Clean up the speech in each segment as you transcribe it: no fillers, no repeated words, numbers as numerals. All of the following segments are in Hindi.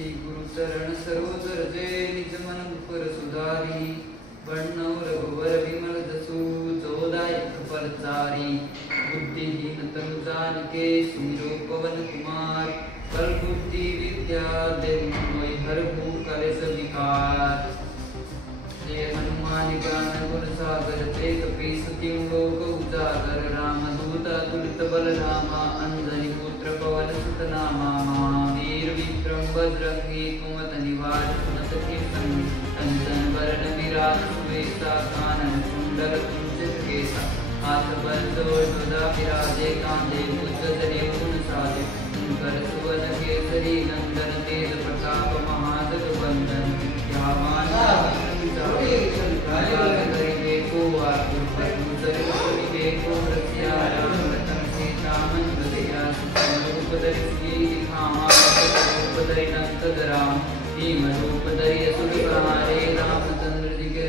गुरु चरण सरोजर जय निज मन पर सुधारी वर्णव रघुवर विमल जसु जोदायक फलचारी बुद्धिहीन तनु जानिके सुमिरो पवन कुमार कल बुद्धि विद्या देहि हरहु कलेश विकार जय हनुमान ज्ञान गुण सागर जय कपीस तिहुँ लोक उजागर रामदूत अतुलित बल धामा अंजनी पुत्र पवन सुत नामा महावीर विक्रम बजरंगी कुमत निवार सुमत कीर्तन कंचन वरण विराज सुवेशा कानन कुंडल कुंचित केसा हाथ बंधो सदा विराजे कांधे मुद्द धरे गुण साजे कर सुवन केसरी नंदन तेज प्रताप महाजग वंदन विद्यावान को आतुर पटु सरिके को रसिया राम रतन सीता मन बलिया रूप धरि सिय दिखावा रूप धरि नंद राम भीम रूप धरि असुर संहारे रामचंद्र जी के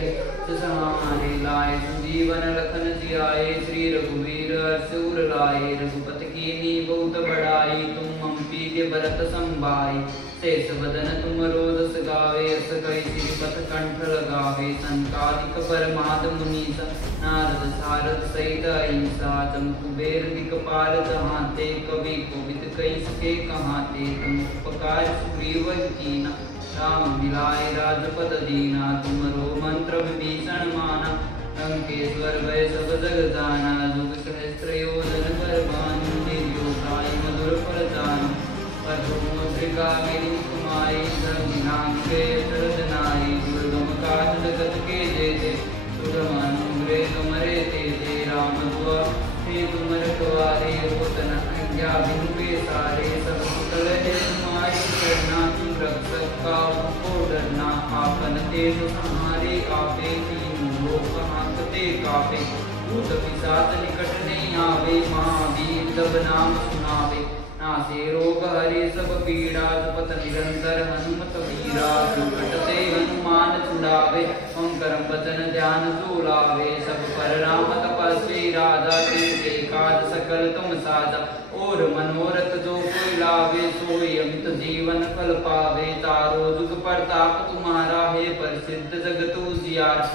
सहारे लाए सुजीवन लखन जियाए श्री रघुवीर हर्षुर लाए रघुपति कीन्ही बहुत बड़ाई तुम मम प्रीति भरत संभाई शेष वदन तुम रोदस गावे अस कई श्रीपथ कंठ लगावे संकालिक परमाद मुनीसा नारद सारद सहित अहिंसा जम कुबेर दिक्पाल जहांते कवि कोविद कई सके कहाते तुम उपकार सुग्रीव कीना राम मिलाए राजपद दीना तुमरो मंत्र विभीषण माना लंकेश्वर भय सब जग जाना जुग सहस्त्र योजन पर भानु निर्योताई मधुर फल जानु पद्मोद्रिका मेरी कुमारी धर्मिनाम के तरदनाई दुर्गम काज जगत के जेते सुगम अनुग्रह तुमरे तेजे राम दुआ हे तुम रखवारे होतन अज्ञा बिनु सारे सब सकल है तुम्हारी शरणा तुम रक्षक काहू को डरना आपन तेज संहारे आपे तीनों लोक हांकते कापे भूत पिशाच निकट नहीं आवे महावीर जब नाम सुनावे नासे रोग हरे सब पीड़ा जपत निरंतर हनुमत वीरा संकट ते हनुमान छुड़ावे ओंकारम वचन ध्यान जो लावे सब पर राम तपस्वी राजा तिनके काज सकल तुम साजा और मनोरथ जो कोई लावे सोई अमित जीवन फल पावे तारो जुग प्रताप तुम्हारा है प्रसिद्ध जगत उजियार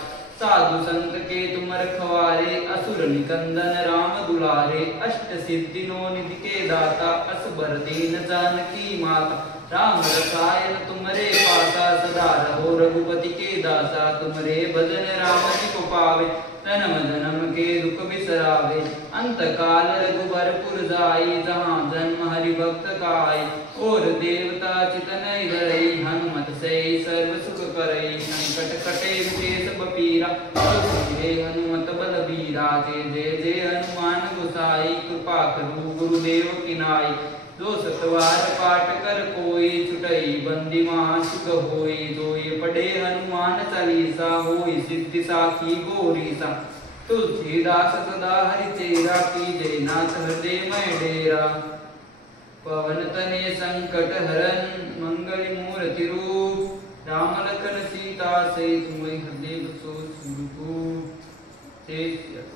साधु संत के तुम रखवारे असुर निकंदन राम दुलारे अष्ट सिद्धि नो निधि के दाता असबर दीन जानकी माता राम रसायन तुमरे पासा सदा रहो रघुपति के दासा तुमरे भजन राम जी को पावे जन्म जन्म के दुख बिसरावे अंत काल रघुबर पुर जाई जहाँ जन्म हरि भक्त काई और देवता चितन धरई हनुमत से सर्व सुख करई संकट कटे मुझे सब पीरा हे हनुमत बल बीरा जय जय हनुमान गोसाई कृपा करू गुरुदेव की नाई जो सतवार पाठ कर कोई छुटई बंदी महा सुख होई जो ये पढ़े हनुमान चालीसा होई सिद्धि साखी गौरीसा तुलसीदास सदा हरि चेरा की जय नाथ हृदय में डेरा पवन तने संकट हरन मंगल मूर्ति रूप राम लखन सीता से तुम हृदय बसो सुरभूप शेष